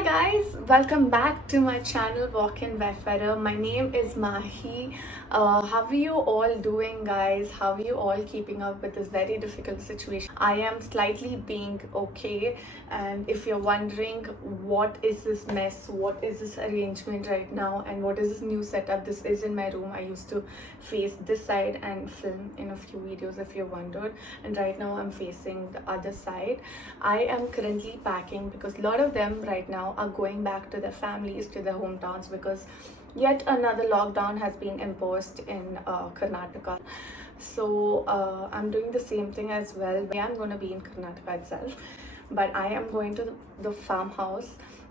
Hi guys, welcome back to my channel Walk-in Wayfarer. My name is Mahi. How are you all doing, guys? How are you all keeping up with this very difficult situation? I am slightly being okay, and if you're wondering what is this mess, what is this arrangement right now, and what is this new setup, this is in my room. I used to face this side and film in a few videos if you wondered, and right now I'm facing the other side. I am currently packing because a lot of them right now are going back to their families, to their hometowns, because yet another lockdown has been imposed in Karnataka. So I'm doing the same thing as well. I am going to be in Karnataka itself, but I am going to the farmhouse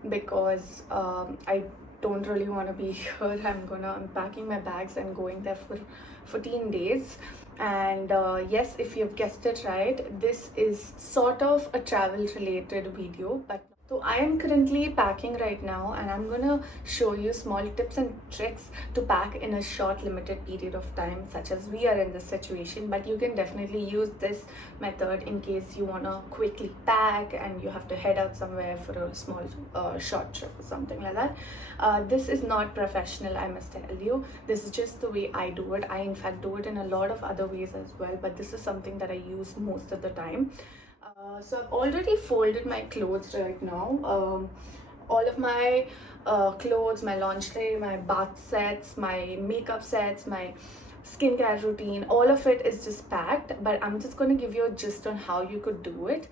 because I don't really want to be here. I'm packing my bags and going there for 14 days. And yes, if you've guessed it right, this is sort of a travel related video, but so I am currently packing right now, and I'm gonna show you small tips and tricks to pack in a short limited period of time, such as we are in this situation. But you can definitely use this method in case you wanna quickly pack and you have to head out somewhere for a small short trip or something like that. This is not professional, I must tell you. This is just the way I do it. I in fact do it in a lot of other ways as well, but this is something that I use most of the time. So I've already folded my clothes right now. All of my clothes, my lingerie, my bath sets, my makeup sets, my skincare routine, all of it is just packed, but I'm just going to give you a gist on how you could do it.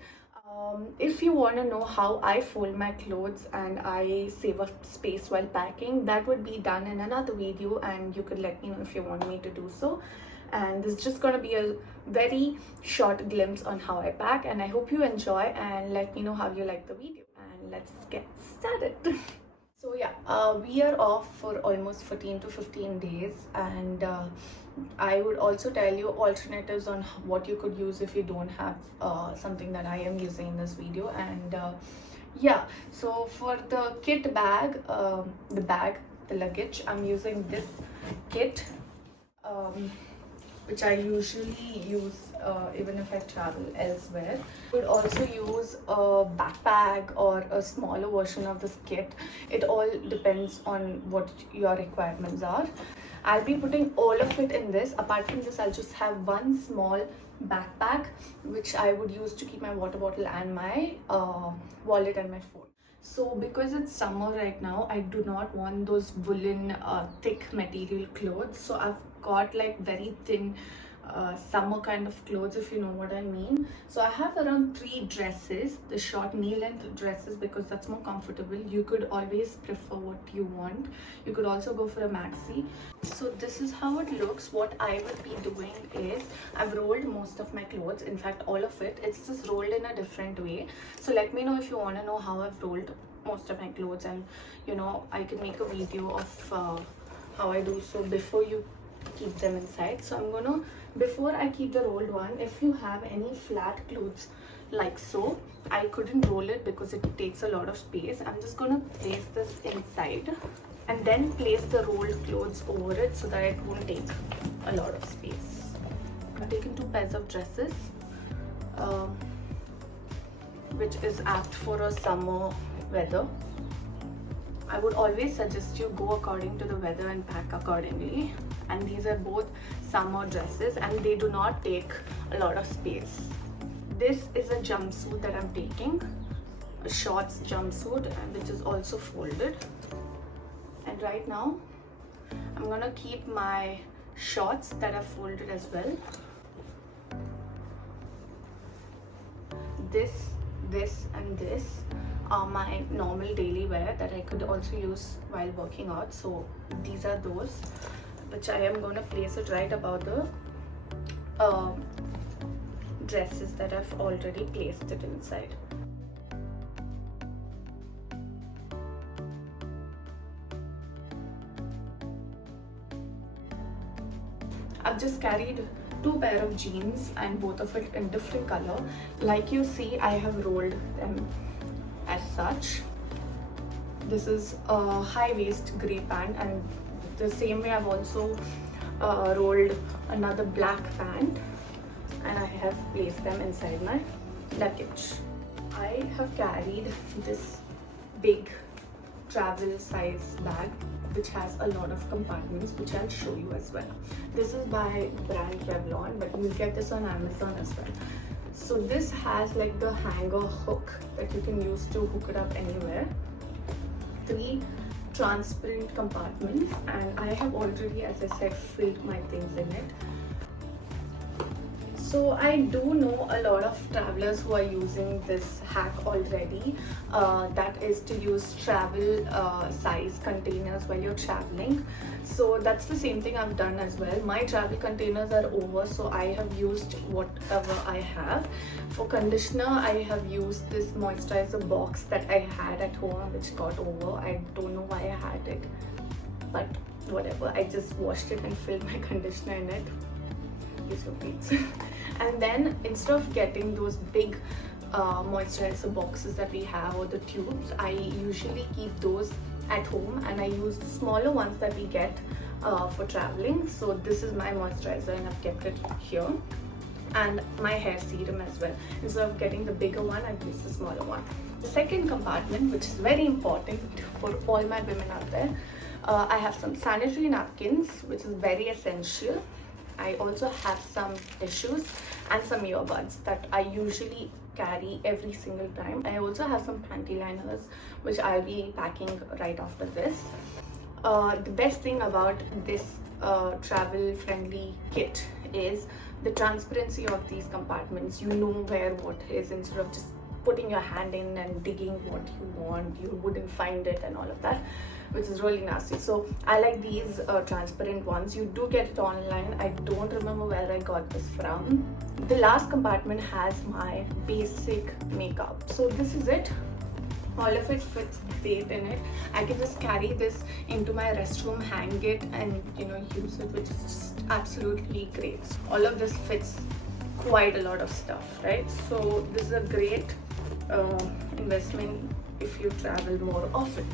If you want to know how I fold my clothes and I save up space while packing, that would be done in another video, and you could let me know if you want me to do so. And this is just going to be a very short glimpse on how I pack, and I hope you enjoy, and let me know how you like the video, and let's get started. So yeah, we are off for almost 14 to 15 days, and I would also tell you alternatives on what you could use if you don't have something that I am using in this video. And yeah, so for the kit bag, the luggage, I'm using this kit, which I usually use even if I travel elsewhere. You could also use a backpack or a smaller version of this kit. It all depends on what your requirements are. I'll be putting all of it in this. Apart from this, I'll just have one small backpack which I would use to keep my water bottle and my wallet and my phone. So because it's summer right now, I do not want those woolen thick material clothes, so I've got like very thin summer kind of clothes, if you know what I mean. So I have around 3 dresses, the short knee length dresses, because that's more comfortable. You could always prefer what you want. You could also go for a maxi. So this is how it looks. What I would be doing is I've rolled most of my clothes, in fact all of it. It's just rolled in a different way. So let me know if you want to know how I've rolled most of my clothes, and you know, I can make a video of how I do so before you keep them inside. So I'm gonna, before I keep the rolled one, if you have any flat clothes like so, I couldn't roll it because it takes a lot of space. I'm just gonna place this inside and then place the rolled clothes over it so that it won't take a lot of space. I've taken 2 pairs of dresses, which is apt for a summer weather. I would always suggest you go according to the weather and pack accordingly. And these are both summer dresses, and they do not take a lot of space. This is a jumpsuit that I'm taking, a shorts jumpsuit, which is also folded. And right now I'm gonna keep my shorts that are folded as well. This and this are my normal daily wear that I could also use while working out. So these are those, which I am going to place it right above the dresses that I've already placed it inside. I've just carried 2 pair of jeans, and both of it in different color. Like you see, I have rolled them as such. This is a high waist grey pant, and the same way I've also rolled another black pant, and I have placed them inside my luggage. I have carried this big travel size bag which has a lot of compartments, which I'll show you as well. This is by brand Revlon, but you'll get this on Amazon as well. So this has like the hanger hook that you can use to hook it up anywhere. 3 transparent compartments, and I have already, as I said, filled my things in it. So I do know a lot of travelers who are using this hack already. That is to use travel size containers while you're traveling. So that's the same thing I've done as well. My travel containers are over, so I have used whatever I have. For conditioner, I have used this moisturizer box that I had at home, which got over. I don't know why I had it, but whatever. I just washed it and filled my conditioner in it. Use your feet. And then instead of getting those big moisturizer boxes that we have, or the tubes, I usually keep those at home, and I use the smaller ones that we get for traveling. So this is my moisturizer, and I've kept it here, and my hair serum as well. Instead of getting the bigger one, I use the smaller one. The second compartment, which is very important for all my women out there, I have some sanitary napkins, which is very essential. I also have some tissues and some earbuds that I usually carry every single time. I also have some panty liners, which I'll be packing right after this. The best thing about this travel friendly kit is the transparency of these compartments. You know where what is, instead of just putting your hand in and digging what you want, you wouldn't find it and all of that, which is really nasty. So I like these transparent ones. You do get it online. I don't remember where I got this from. The last compartment has my basic makeup. So this is it. All of it fits great in it. I can just carry this into my restroom, hang it, and use it, which is just absolutely great. All of this fits quite a lot of stuff, right? So this is a great investment if you travel more often.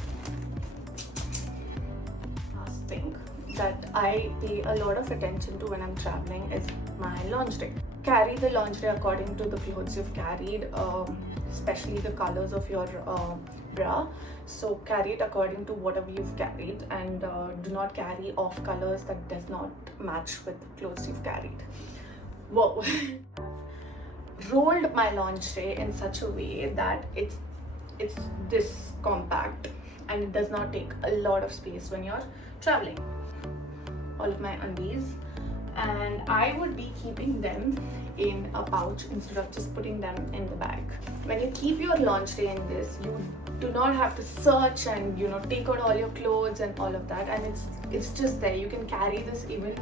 Last thing that I pay a lot of attention to when I'm traveling is my lingerie. Carry the lingerie according to the clothes you've carried, especially the colors of your bra. So carry it according to whatever you've carried, and do not carry off colors that does not match with the clothes you've carried. Whoa. Rolled my lingerie in such a way that it's this compact, and it does not take a lot of space when you're traveling. All of my undies, and I would be keeping them in a pouch instead of just putting them in the bag. When you keep your lingerie in this, you do not have to search and take out all your clothes and all of that, and it's just there. You can carry this even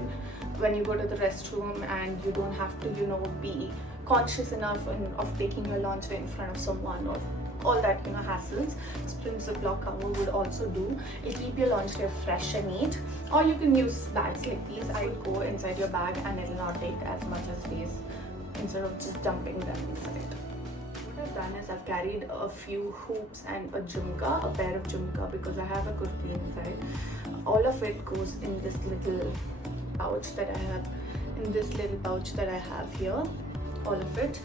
when you go to the restroom, and you don't have to be conscious enough of taking your lingerie in front of someone or all that hassles. Sprint Ziploc cover would also do. It'll keep your lingerie fresh and neat. Or you can use bags like these. I would go inside your bag, and it'll not take as much space instead of just dumping them inside. What I've done is I've carried a few hoops and a jhumka, a pair of jhumka, because I have a kurti inside. All of it goes in this little pouch that I have, here. All of it,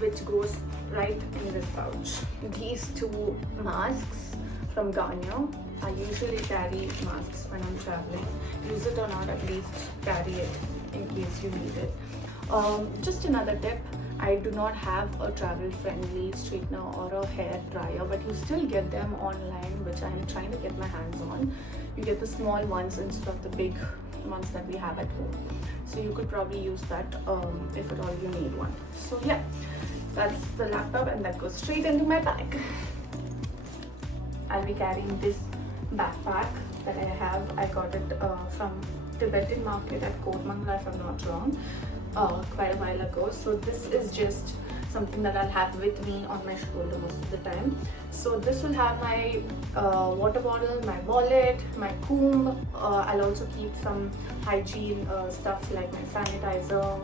which goes right in this pouch. These 2 masks from Garnier. I usually carry masks when I'm traveling. Use it or not, at least carry it in case you need it. Just another tip, I do not have a travel friendly straightener or a hair dryer, but you still get them online, which I'm trying to get my hands on. You get the small ones instead of the big ones that we have at home. So you could probably use that if at all you need one. So yeah, that's the laptop, and that goes straight into my bag. I'll be carrying this backpack that I have. I got it from Tibetan market at Koramangala, if I'm not wrong, quite a while ago. So this is just something that I'll have with me on my shoulder most of the time. So this will have my water bottle, my wallet, my comb. I'll also keep some hygiene stuff like my sanitizer,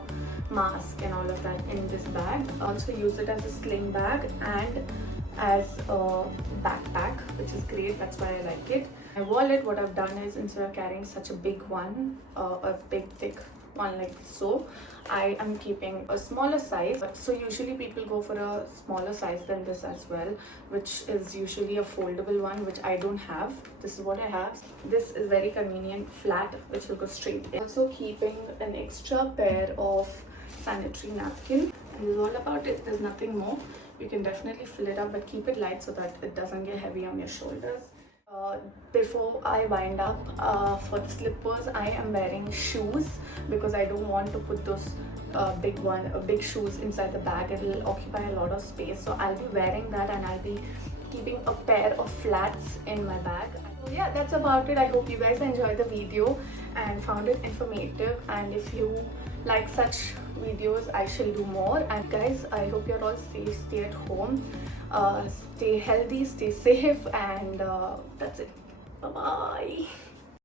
mask, and all of that in this bag. I also use it as a sling bag and as a backpack, which is great. That's why I like it. My wallet, what I've done is, instead of carrying such a big one, a big thick one like so. I am keeping a smaller size, so usually people go for a smaller size than this as well, which is usually a foldable one, which I don't have. This is what I have. This is very convenient, flat, which will go straight in. Also keeping an extra pair of sanitary napkin, and this is all about it. There's nothing more. You can definitely fill it up, but keep it light so that it doesn't get heavy on your shoulders. Before I wind up, for the slippers, I am wearing shoes because I don't want to put those big shoes inside the bag. It will occupy a lot of space. So I'll be wearing that, and I'll be keeping a pair of flats in my bag. So yeah, that's about it. I hope you guys enjoyed the video and found it informative. And if you like such videos, I shall do more. And guys, I hope you're all safe. Stay at home. Stay healthy, stay safe, and that's it. Bye bye.